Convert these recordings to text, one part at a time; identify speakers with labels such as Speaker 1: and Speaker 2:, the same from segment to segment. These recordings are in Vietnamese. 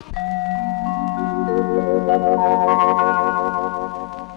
Speaker 1: Thank you.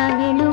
Speaker 1: ಕವಿಳು